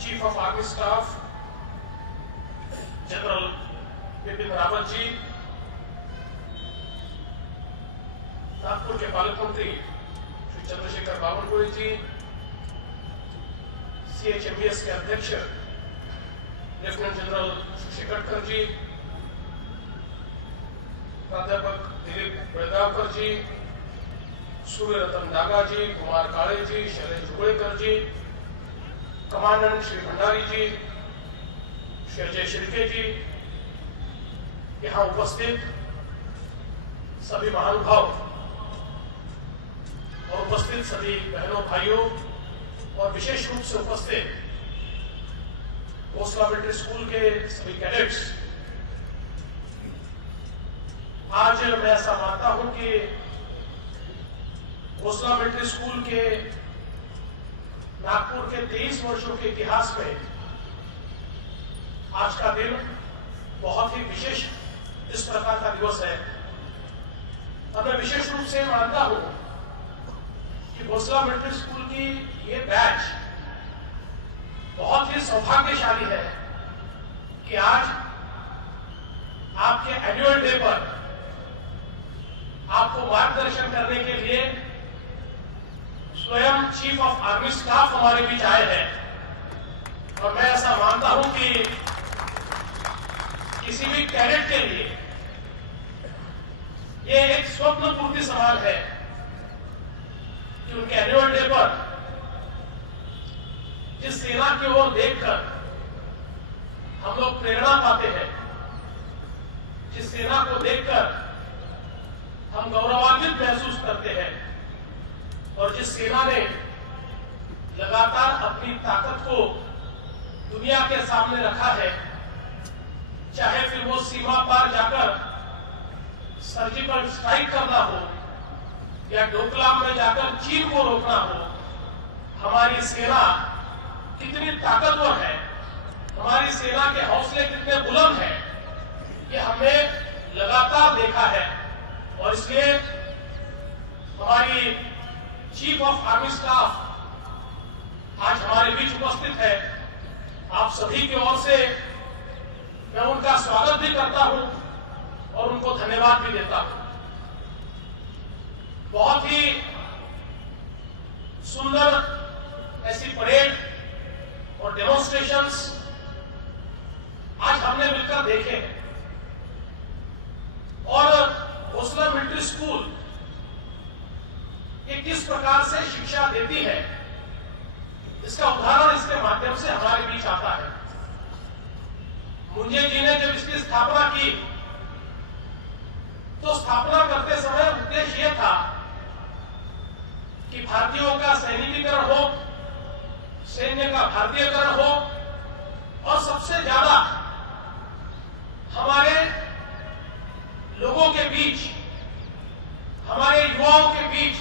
Chief of army staff general Bipin Rawat ji, Nagpur के पालक मंत्री श्री चंद्रशेखर बावनकुळे जी, CHMBS के अध्यक्ष लेफ्टिनेंट जनरल शशि कटकर जी, प्राध्यापक दिलीप बेळगावकर जी, सूर्यरतन डागा जी, कुमार काळे जी, शैलेश जुगळेकर जी, कमांडेंट श्री भंडारी जी, श्री अजय शिर्के जी, यहाँ उपस्थित सभी महानुभाव और उपस्थित सभी बहनों भाइयों और विशेष रूप से उपस्थित भोसला मिलिट्री स्कूल के सभी कैडेट्स, आज मैं ऐसा मानता हूं कि भोसला मिलिट्री स्कूल के नागपुर के 23 वर्षों के इतिहास में आज का दिन बहुत ही विशेष इस प्रकार का दिवस है। और मैं विशेष रूप से मानता हूं कि भोसला मिलिट्री स्कूल की ये बैच बहुत ही सौभाग्यशाली है कि आज आपके एनुअल डे पर आपको मार्गदर्शन करने के लिए स्वयं चीफ ऑफ आर्मी स्टाफ हमारे बीच आए हैं। और मैं ऐसा मानता हूं कि किसी भी कैडेट के लिए ये एक स्वप्न पूर्ति सवाल है कि उनके एनुअल डे पर जिस सेना की ओर देखकर हम लोग प्रेरणा पाते हैं, जिस सेना को देखकर हम गौरवान्वित महसूस करते हैं और जिस सेना ने लगातार अपनी ताकत को दुनिया के सामने रखा है, चाहे फिर वो सीमा पार जाकर सर्जिकल स्ट्राइक करना हो या डोकलाम में जाकर चीन को रोकना हो, हमारी सेना कितनी ताकतवर है, हमारी सेना के हौसले कितने बुलंद हैं, ये हमने लगातार देखा है। और इसलिए हमारी चीफ ऑफ आर्मी स्टाफ आज हमारे बीच उपस्थित है। आप सभी की ओर से मैं उनका स्वागत भी करता हूं और उनको धन्यवाद भी देता हूं। बहुत ही सुंदर ऐसी परेड और डेमोन्स्ट्रेशंस आज हमने मिलकर देखे हैं। और भोसला मिलिट्री स्कूल ये किस प्रकार से शिक्षा देती है, इसका उदाहरण इसके माध्यम से हमारे बीच आता है। मुंजे जी ने जब इसकी स्थापना की तो स्थापना करते समय उद्देश्य यह था कि भारतीयों का सैनिकीकरण हो, सैन्य का भारतीयकरण हो और सबसे ज्यादा हमारे लोगों के बीच, हमारे युवाओं के बीच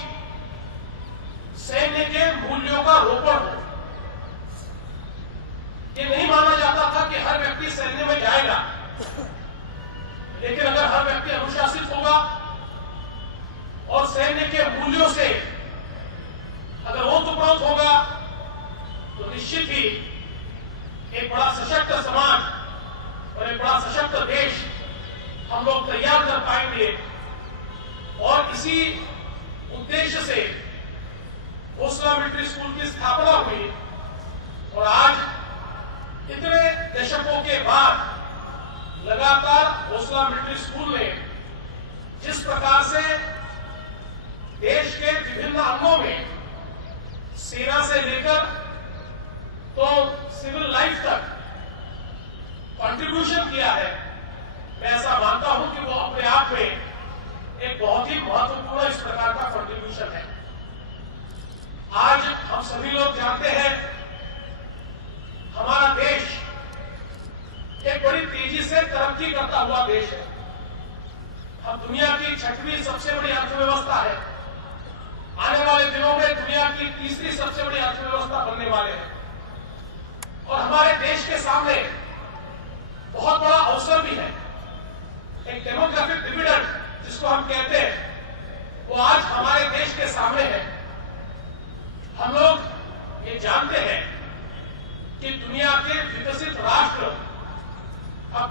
सैन्य के मूल्यों का रोपण हो। ये नहीं माना जाता था कि हर व्यक्ति सैन्य में जाएगा, लेकिन अगर हर व्यक्ति अनुशासित होगा और सैन्य के मूल्यों से अगर ओतप्रोत होगा तो निश्चित ही एक बड़ा सशक्त समाज और एक बड़ा सशक्त देश हम लोग तैयार कर पाएंगे। और इसी उद्देश्य से भोसला मिलिट्री स्कूल की स्थापना हुई। और आज इतने दशकों के बाद लगातार भोसला मिलिट्री स्कूल ने जिस प्रकार से देश के विभिन्न अंगों में सेना से लेकर तो सिविल लाइफ तक कंट्रीब्यूशन किया है, मैं ऐसा मानता हूं कि वो अपने आप में एक बहुत ही महत्वपूर्ण इस प्रकार का कंट्रीब्यूशन है। आज हम सभी लोग जानते हैं हमारा देश एक बड़ी तेजी से तरक्की करता हुआ देश है। हम दुनिया की 6वीं सबसे बड़ी अर्थव्यवस्था है। आने वाले दिनों में दुनिया की 3री सबसे बड़ी अर्थव्यवस्था बनने वाले हैं। और हमारे देश के सामने बहुत बड़ा अवसर भी है। एक डेमोग्राफिक डिविडेंड जिसको हम कहते हैं, वो आज हमारे देश के सामने है। हम लोग ये जानते हैं कि दुनिया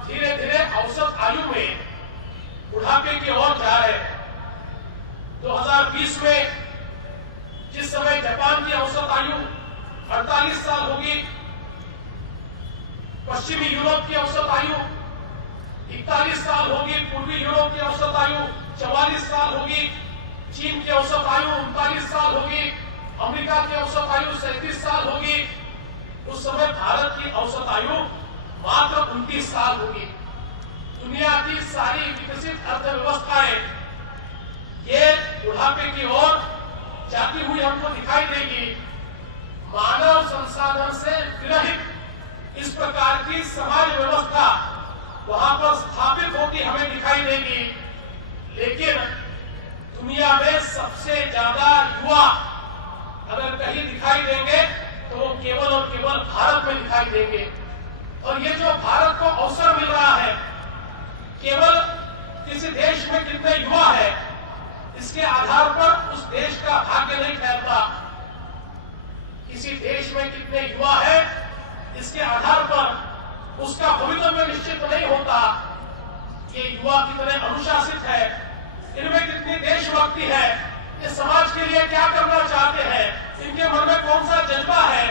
धीरे धीरे औसत आयु में बुढ़ापे की ओर जा रहे हैं। 2020 में जिस समय जापान की औसत आयु 48 साल होगी, पश्चिमी यूरोप की औसत आयु 41 साल होगी, पूर्वी यूरोप की औसत आयु 44 साल होगी, चीन की औसत आयु 39 साल होगी, अमेरिका की औसत आयु 37 साल होगी, उस समय भारत की औसत आयु मात्र 29 साल होगी। दुनिया की सारी विकसित अर्थव्यवस्थाएं ये बुढ़ापे की ओर जाती हुई हमको दिखाई देगी। मानव संसाधन से विरहित इस प्रकार की समाज व्यवस्था वहां पर स्थापित होती हमें दिखाई देगी। लेकिन दुनिया में सबसे ज्यादा युवा अगर कहीं दिखाई देंगे तो वो केवल और केवल भारत में दिखाई देंगे। और ये जो भारत को अवसर मिल रहा है, केवल किसी देश में कितने युवा है इसके आधार पर उस देश का भाग्य नहीं ठहरता। किसी देश में कितने युवा है इसके आधार पर उसका भविष्य निश्चित नहीं होता। ये युवा कितने अनुशासित है, इनमें कितनी देशभक्ति है, ये समाज के लिए क्या करना चाहते हैं, इनके मन में कौन सा जज्बा है,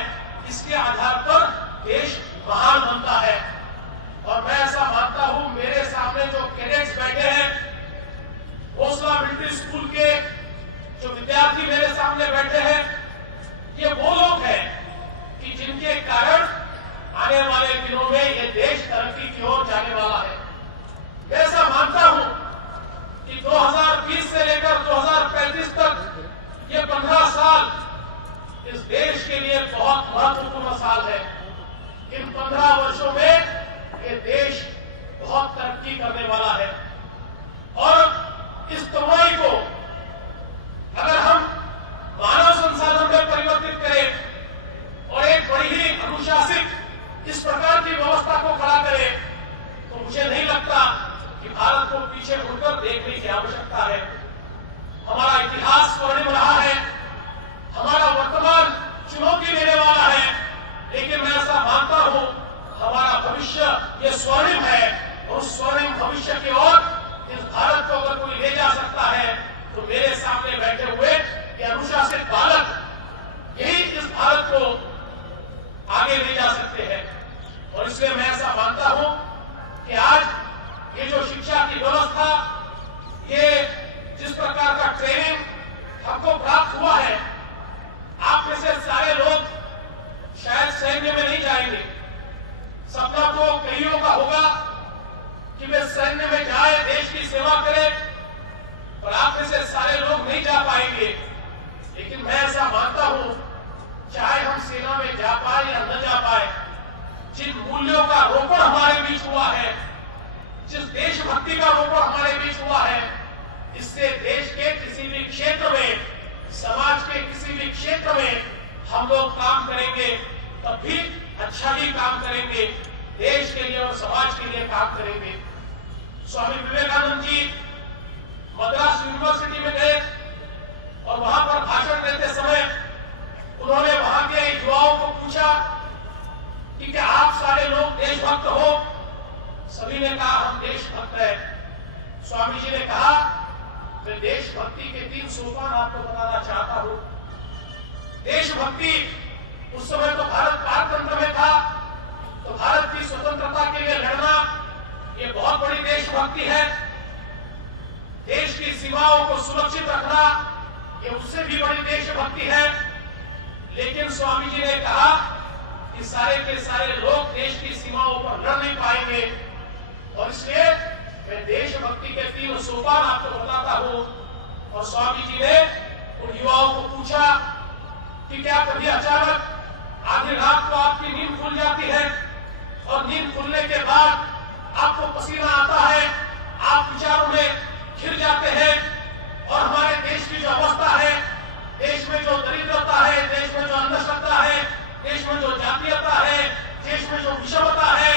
इसके आधार पर देश महान बनता है। और मैं ऐसा मानता हूं, मेरे सामने जो कैडेट्स बैठे हैं, भोसला मिलिट्री स्कूल के जो विद्यार्थी मेरे सामने बैठे हैं, ये वो लोग हैं कि जिनके कारण आने वाले दिनों में ये देश तरक्की की ओर जाने वाला है। मैं ऐसा मानता हूं कि 2020 से लेकर 2035 तक ये 15 साल इस देश के लिए बहुत महत्वपूर्ण साल है। इन 15 वर्षों में ये देश बहुत तरक्की करने वाला है। और इस तरुणाई को अगर हम मानव संसाधन में परिवर्तित करें और एक बड़ी ही अनुशासित इस प्रकार की व्यवस्था को खड़ा करें, तो मुझे नहीं लगता कि भारत को पीछे मुड़कर देखने की आवश्यकता है। हमारा इतिहास स्वर्णिम रहा है, हमारा वर्तमान चुनौती लेने वाला है, लेकिन मैं ऐसा मानता हूं हमारा भविष्य ये स्वर्णिम है। और उस स्वर्णिम भविष्य की ओर इस भारत को अगर कोई ले जा सकता है तो मेरे सामने बैठे हुए ये अनुशासित बालक यही इस भारत को आगे ले जा सकते हैं। और इसलिए मैं ऐसा मानता हूं कि आज ये जो शिक्षा की व्यवस्था, ये जिस प्रकार का ट्रेनिंग हमको प्राप्त हुआ है, आप में से सारे लोग शायद सैन्य में नहीं जाएंगे। सपना तो कईयों का होगा कि वे सैन्य में जाए, देश की सेवा करें, पर आप में से सारे लोग नहीं जा पाएंगे। लेकिन मैं ऐसा मानता हूं, चाहे हम सेना में जा पाए या न जा पाए, जिन मूल्यों का रोपण हमारे बीच हुआ है, जिस देशभक्ति का रोपण हमारे बीच हुआ है, इससे देश के किसी भी क्षेत्र में, समाज के किसी भी क्षेत्र में हम लोग काम करेंगे, तब भी अच्छा ही काम करेंगे, देश के लिए और समाज के लिए काम करेंगे। स्वामी विवेकानंद जी मद्रास यूनिवर्सिटी में गए और वहां पर भाषण देते समय उन्होंने वहां के युवाओं को पूछा कि क्या आप सारे लोग देशभक्त हो? सभी ने कहा हम देशभक्त हैं। स्वामी जी ने कहा मैं देशभक्ति के 3 सोपान आपको बताना चाहता हूं। देशभक्ति उस समय तो भारत पारतंत्र में था, तो भारत की स्वतंत्रता के लिए लड़ना ये बहुत बड़ी देशभक्ति है। देश की सीमाओं को सुरक्षित रखना ये उससे भी बड़ी देशभक्ति है। लेकिन स्वामी जी ने कहा कि सारे के सारे लोग देश की सीमाओं पर लड़ नहीं पाएंगे, और इसलिए मैं देशभक्ति के 3 सोपान आपको बताता हूं। और स्वामी जी ने उन युवाओं को पूछा कि क्या कभी अचानक आधी रात को आपकी नींद खुल जाती है और नींद खुलने के बाद आपको पसीना आता है, आप विचारों में घिर जाते हैं, और हमारे देश की जो अवस्था है, देश में जो दरिद्रता है, देश में जो अंधश्रद्धा है, देश में जो जातीयता है, देश में जो विषमता है,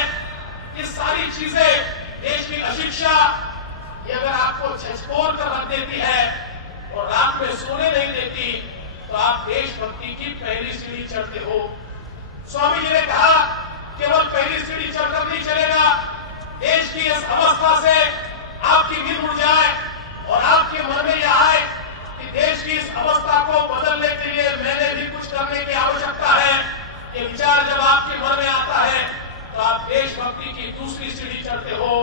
ये सारी चीजें, देश की अशिक्षा, ये अगर आपको झकझोर कर रख देती है और रात में सोने नहीं देती, तो आप देशभक्ति की पहली सीढ़ी चढ़ते हो। स्वामी जी ने कहा केवल पहली सीढ़ी चढ़कर नहीं चलेगा, देश की इस अवस्था से आपकी नींद उड़ जाए और आपके मन में यह आए कि देश की इस अवस्था को बदलने के लिए मैंने भी कुछ करने की आवश्यकता है, ये विचार जब आपके मन में आता है तो आप देशभक्ति की दूसरी सीढ़ी चढ़ते हो।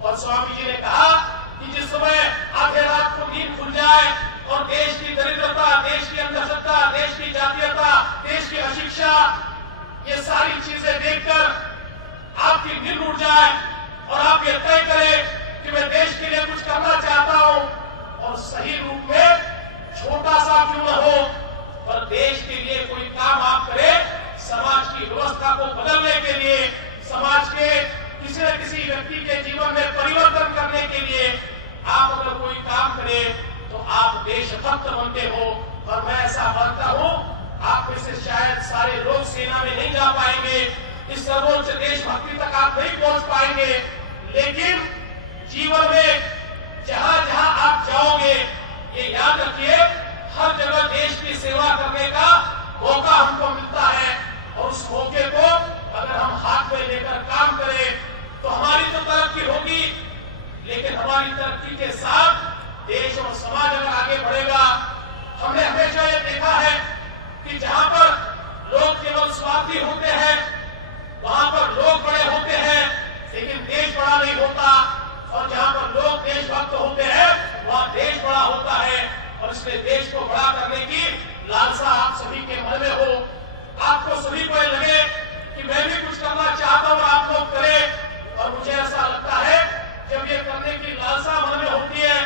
और स्वामी जी ने कहा कि जिस समय आधे रात को नींद खुल जाए और देश की दरिद्रता, देश की अंधश्रद्धा, देश की जातीयता, देश की अशिक्षा, ये सारी चीजें देखकर आपकी नींद उड़ जाए और आप ये तय करें कि मैं देश के लिए कुछ करना चाहता हूं और सही रूप में छोटा सा क्यों न हो पर देश के लिए कोई काम आप करें, समाज की व्यवस्था को बदलने के लिए, समाज के किसी न किसी व्यक्ति के जीवन में परिवर्तन करने के लिए आप अगर कोई काम करें तो आप देशभक्त बनते हो। और मैं ऐसा मानता हूं आप में से शायद सारे लोग सेना में नहीं जा पाएंगे, इस सर्वोच्च देशभक्ति तक आप नहीं पहुंच पाएंगे, लेकिन जीवन में जहां जहां आप जाओगे ये याद रखिए हर जगह देश की सेवा करने का मौका हमको मिलता है और उस मौके को अगर हम हाथ में लेकर काम करें तो हमारी तो तरक्की होगी, लेकिन हमारी तरक्की के साथ देश और समाज अगर आगे बढ़ेगा। हमने हमेशा ये देखा है कि जहां पर लोग केवल स्वार्थी होते हैं वहां पर लोग बड़े होते हैं लेकिन देश बड़ा नहीं होता, और जहां पर लोग देशभक्त होते हैं वहां देश बड़ा होता है। और इसलिए देश को बड़ा करने की लालसा आप सभी के मन में हो, आपको सभी को लगे कि मैं भी कुछ करना चाहता हूं, आप लोग करें। और मुझे ऐसा लगता है जब ये करने की लालसा मन में होती है,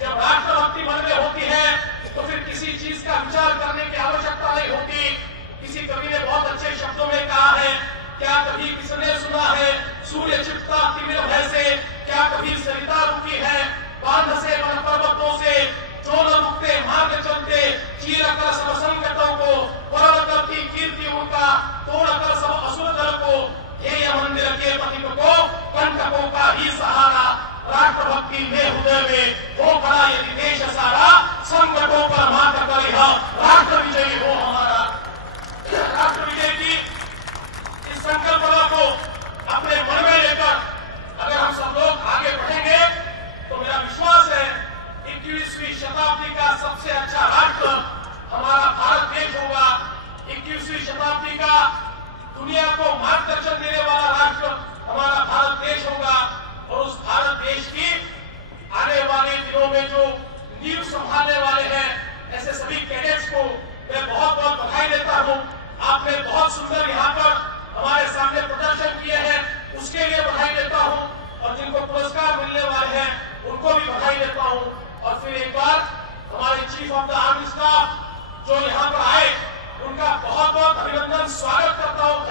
जब राष्ट्रभक्ति मन में होती है तो फिर किसी चीज का विचार करने की आवश्यकता नहीं होती। किसी कवि ने बहुत अच्छे शब्दों में कहा है, क्या कभी किसने सुना है सूर्य छिपता तिमिर भय से, क्या कभी सरिता रुकी है बांध से वन पर्वतों से, जो न रुकते मार्ग चलते चीर कर सब संकटों को, वरण करती कीर्ति उनका तोड़ कर सब असुर दल को, ध्येय मंदिर के पथिक को कंटकों का ही सहारा, राष्ट्रभक्ति में हृदय में हो बड़ा यदि देश सारा, संकटों पर मात कर राष्ट्र विजयी हो हमारा। राष्ट्र विजय की इस संकल्पना को अपने मन में लेकर अगर हम सब लोग आगे बढ़ेंगे तो मेरा विश्वास है 21वीं शताब्दी का सबसे अच्छा राष्ट्र हमारा भारत देश होगा। 21वीं शताब्दी का दुनिया को मार्गदर्शन देने वाला राष्ट्र हमारा भारत देश होगा। और उस भारत देश की आने वाले दिनों में जो नींव संभालने वाले हैं, ऐसे सभी कैडेट्स को मैं बहुत बहुत बधाई देता हूं। आपने बहुत सुंदर यहाँ पर हमारे सामने प्रदर्शन किए हैं, उसके लिए बधाई देता हूं। और जिनको पुरस्कार मिलने वाले हैं उनको भी बधाई देता हूं। और फिर एक बार हमारे chief of the army staff जो यहाँ पर आए उनका बहुत बहुत अभिनंदन, स्वागत करता हूं।